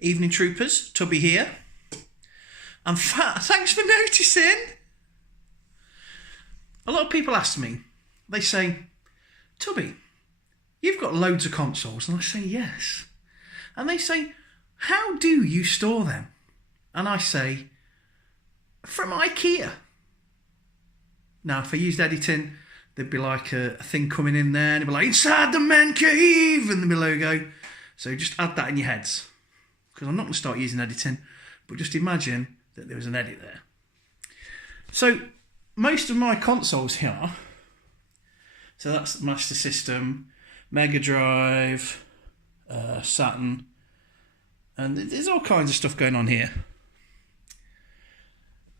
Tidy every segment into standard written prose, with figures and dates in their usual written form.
Evening Troopers, Tubby here. And thanks for noticing. A lot of people ask me, they say, Tubby, you've got loads of consoles. And I say, yes. And they say, how do you store them? And I say, from IKEA. Now, if I used editing, there'd be like a thing coming in there, and it'd be like, inside the man cave, and there'd be a logo. So just add that in your heads. Because I'm not going to start using editing, but just imagine that there was an edit there. So, most of my consoles here, so that's Master System, Mega Drive, Saturn, and there's all kinds of stuff going on here.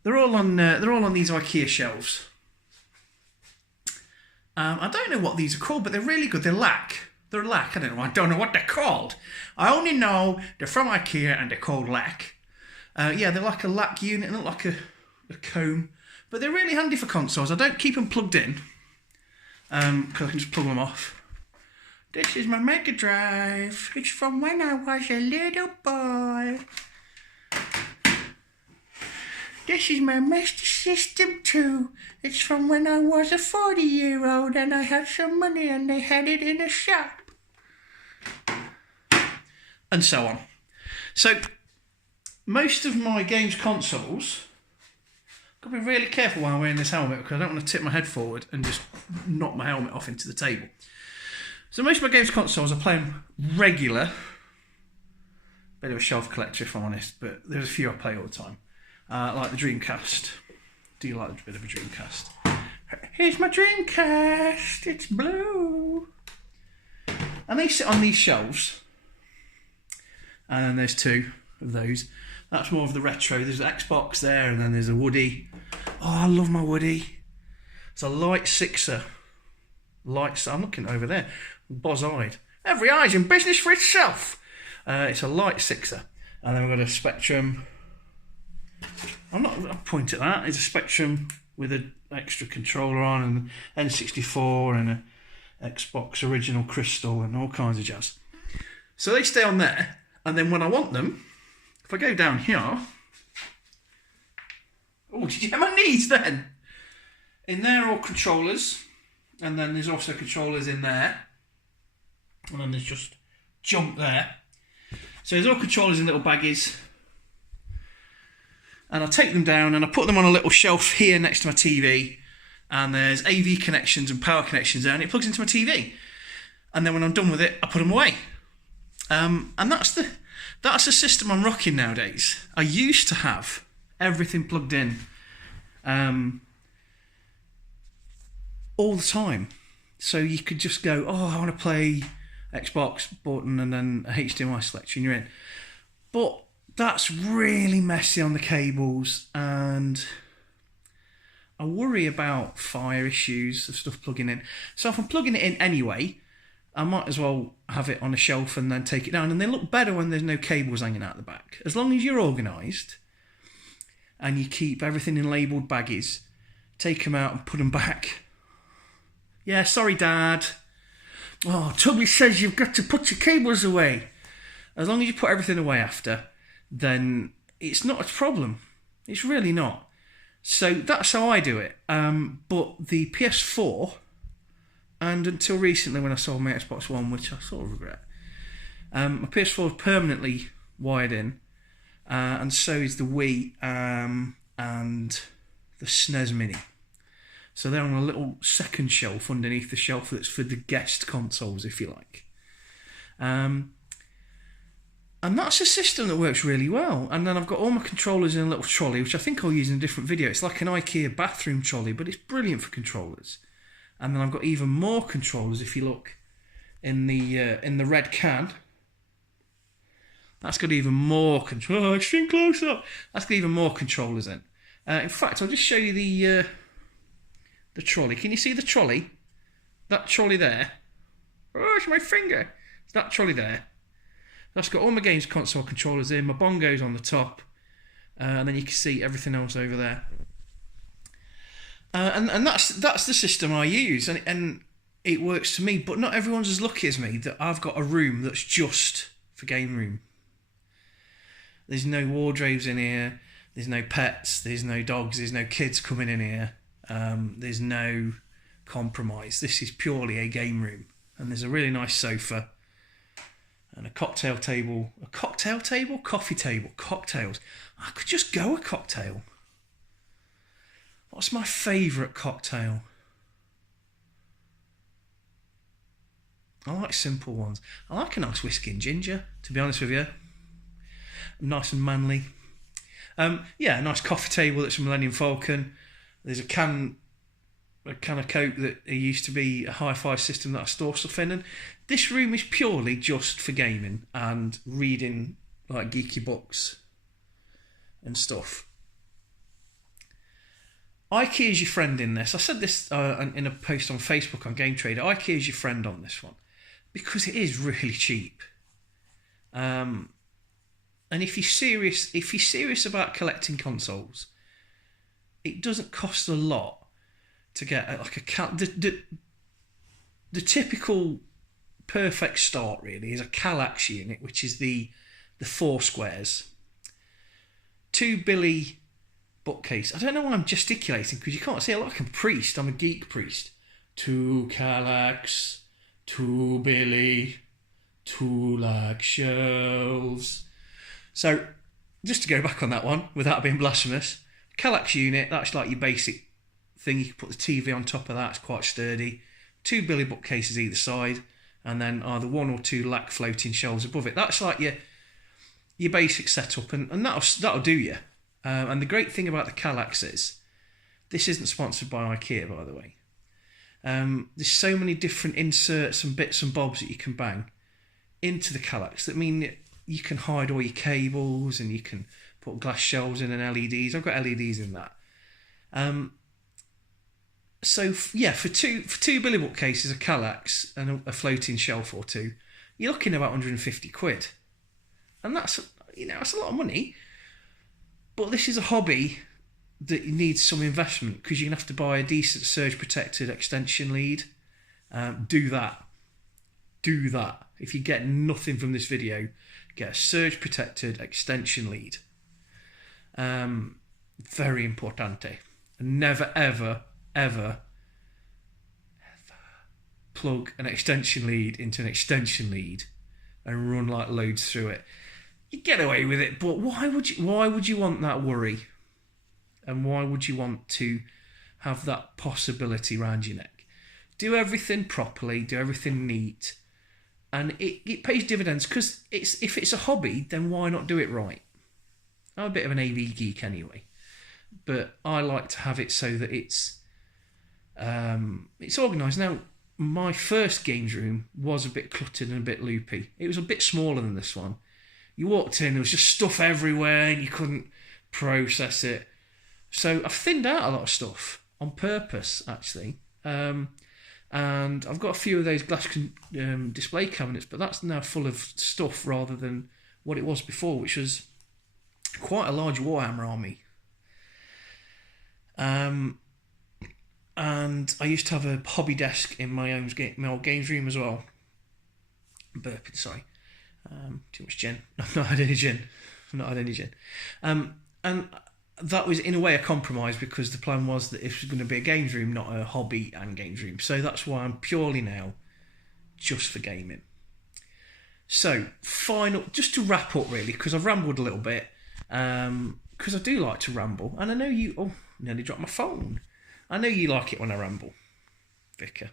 They're all on these IKEA shelves. I don't know what these are called, but they're really good. They're lac. They're lac. I don't know what they're called. I only know they're from IKEA and they're called lac. Yeah, they're like a lac unit, not like a comb, but they're really handy for consoles. I don't keep them plugged in because I can just plug them off. This is my Mega Drive. It's from when I was a little boy. This is my Master System 2. It's from when I was a 40-year-old and I had some money and they had it in a shop. And so on. So, most of my games consoles, I've got to be really careful while I'm wearing this helmet because I don't want to tip my head forward and just knock my helmet off into the table. So most of my games consoles I play them regular. Bit of a shelf collector if I'm honest, but there's a few I play all the time. Like the Dreamcast. Do you like a bit of a Dreamcast? Here's my Dreamcast, it's blue. And they sit on these shelves. And then there's two of those. That's more of the retro. There's an Xbox there, and then there's a Woody. Oh, I love my Woody. It's a light sixer. I'm looking over there. Boz-eyed. Every eye's in business for itself. It's a light sixer. And then we've got a Spectrum. I'll point at that. It's a Spectrum with an extra controller on, and an N64 and an Xbox original Crystal and all kinds of jazz. So they stay on there, and then when I want them, if I go down here, oh, did you get my knees then? In there are all controllers, and then there's also controllers in there, and then there's just jump there. So there's all controllers in little baggies. And I take them down and I put them on a little shelf here next to my TV. And there's AV connections and power connections there, and it plugs into my TV. And then when I'm done with it, I put them away. And that's the system I'm rocking nowadays. I used to have everything plugged in all the time. So you could just go, oh, I want to play Xbox button and then a HDMI selection, you're in. But that's really messy on the cables, and I worry about fire issues of stuff plugging in. So if I'm plugging it in anyway, I might as well have it on a shelf and then take it down. And they look better when there's no cables hanging out the back. As long as you're organised and you keep everything in labelled baggies, take them out and put them back. Yeah, sorry, Dad. Oh, Tubby says you've got to put your cables away. As long as you put everything away after, then it's not a problem. It's really not. So that's how I do it. But the PS4, and until recently when I sold my Xbox One, which I sort of regret, my PS4 is permanently wired in, and so is the Wii and the SNES Mini. So they're on a little second shelf underneath the shelf that's for the guest consoles, if you like. And that's a system that works really well. And then I've got all my controllers in a little trolley, which I think I'll use in a different video. It's like an IKEA bathroom trolley, but it's brilliant for controllers. And then I've got even more controllers, if you look in the red can. That's got even more controllers. Oh, extreme close up. That's got even more controllers in. In fact, I'll just show you the trolley. Can you see the trolley? That trolley there. Oh, it's my finger. It's that trolley there. That's got all my games console controllers in, my bongos on the top, and then you can see everything else over there. And that's the system I use, and it works to me. But not everyone's as lucky as me that I've got a room that's just for game room. There's no wardrobes in here. There's no pets. There's no dogs. There's no kids coming in here. There's no compromise. This is purely a game room. And there's a really nice sofa and a cocktail table. A cocktail table? Coffee table. Cocktails. I could just go a cocktail. What's my favourite cocktail? I like simple ones. I like a nice whiskey and ginger, to be honest with you. Nice and manly. Yeah, a nice coffee table that's from Millennium Falcon. There's a can of Coke that it used to be a hi-fi system that I store stuff in. And this room is purely just for gaming and reading like geeky books and stuff. IKEA is your friend in this. I said this in a post on Facebook on Game Trader. IKEA is your friend on this one because it is really cheap. And if you're serious about collecting consoles, it doesn't cost a lot to get the typical perfect start really is a Kallax unit, which is the 4 squares. 2 Billy bookcase. I don't know why I'm gesticulating because you can't see. I look like a priest. I'm a geek priest. 2 Kallax, 2 Billy, 2 lag shelves. So, just to go back on that one, without being blasphemous, Kallax unit, that's like your basic thing. You can put the TV on top of that, it's quite sturdy. 2 Billy bookcases either side, and then either 1 or 2 lac floating shelves above it. That's like your basic setup, and that'll do you. And the great thing about the Kallax is, this isn't sponsored by IKEA, by the way. There's so many different inserts and bits and bobs that you can bang into the Kallax that mean you can hide all your cables and you can put glass shelves in and LEDs. I've got LEDs in that. So yeah, for two Billy bookcases, a Kallax and a floating shelf or two, you're looking at about 150 quid, and that's a lot of money. But this is a hobby that needs some investment because you're gonna have to buy a decent surge protected extension lead. Do that. If you get nothing from this video, get a surge protected extension lead. Very importante. And never ever plug an extension lead into an extension lead and run like loads through it. You get away with it, but why would you want that worry? And why would you want to have that possibility around your neck? Do everything properly, do everything neat, and it pays dividends because if it's a hobby, then why not do it right? I'm a bit of an AV geek anyway, but I like to have it so that it's organised. Now, my first games room was a bit cluttered and a bit loopy. It was a bit smaller than this one. You walked in, there was just stuff everywhere, and you couldn't process it. So I've thinned out a lot of stuff on purpose, actually. And I've got a few of those glass display cabinets, but that's now full of stuff rather than what it was before, which was quite a large Warhammer army. And I used to have a hobby desk in my old games room as well. Burping, sorry. Too much gin. I've not had any gin. And that was in a way a compromise because the plan was that it was going to be a games room, not a hobby and games room. So that's why I'm purely now just for gaming. So just to wrap up really, because I've rambled a little bit, because I do like to ramble, and I know you. Nearly dropped my phone. I know you like it when I ramble, Vicar.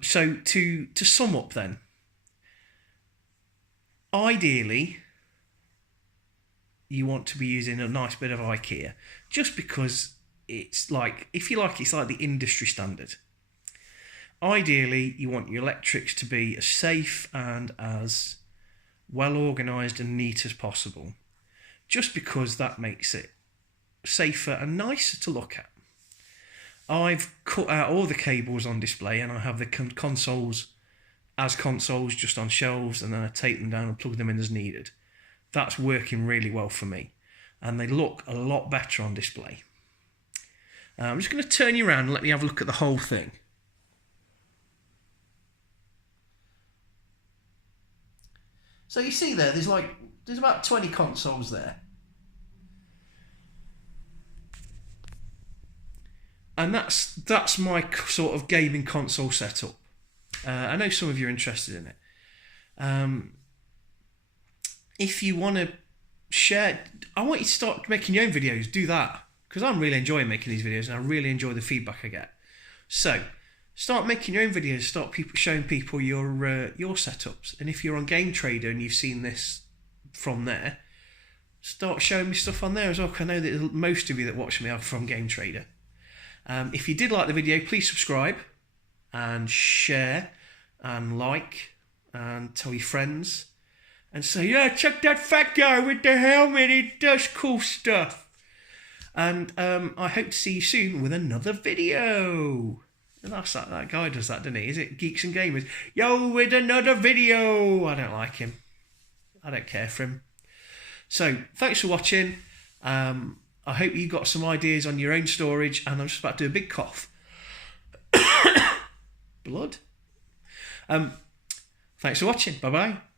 So to sum up then, ideally, you want to be using a nice bit of IKEA, just because it's like, if you like, it's like the industry standard. Ideally, you want your electrics to be as safe and as well organised and neat as possible, just because that makes it safer and nicer to look at. I've cut out all the cables on display and I have the consoles as consoles just on shelves, and then I take them down and plug them in as needed. That's working really well for me, and they look a lot better on display. I'm just going to turn you around and let you have a look at the whole thing. So you see there's about 20 consoles there. And that's my sort of gaming console setup. I know some of you are interested in it. If you want to share, I want you to start making your own videos. Do that, because I'm really enjoying making these videos and I really enjoy the feedback I get. So start making your own videos. Start showing people your setups. And if you're on Game Trader and you've seen this from there, start showing me stuff on there as well. Because I know that most of you that watch me are from Game Trader. If you did like the video, please subscribe and share and like and tell your friends and say, yeah, check that fat guy with the helmet, he does cool stuff. And I hope to see you soon with another video. And that's that guy does that, doesn't he? Is it Geeks and Gamers? Yo, with another video. I don't like him. I don't care for him. So thanks for watching. I hope you got some ideas on your own storage, and I'm just about to do a big cough. Blood. Thanks for watching. Bye-bye.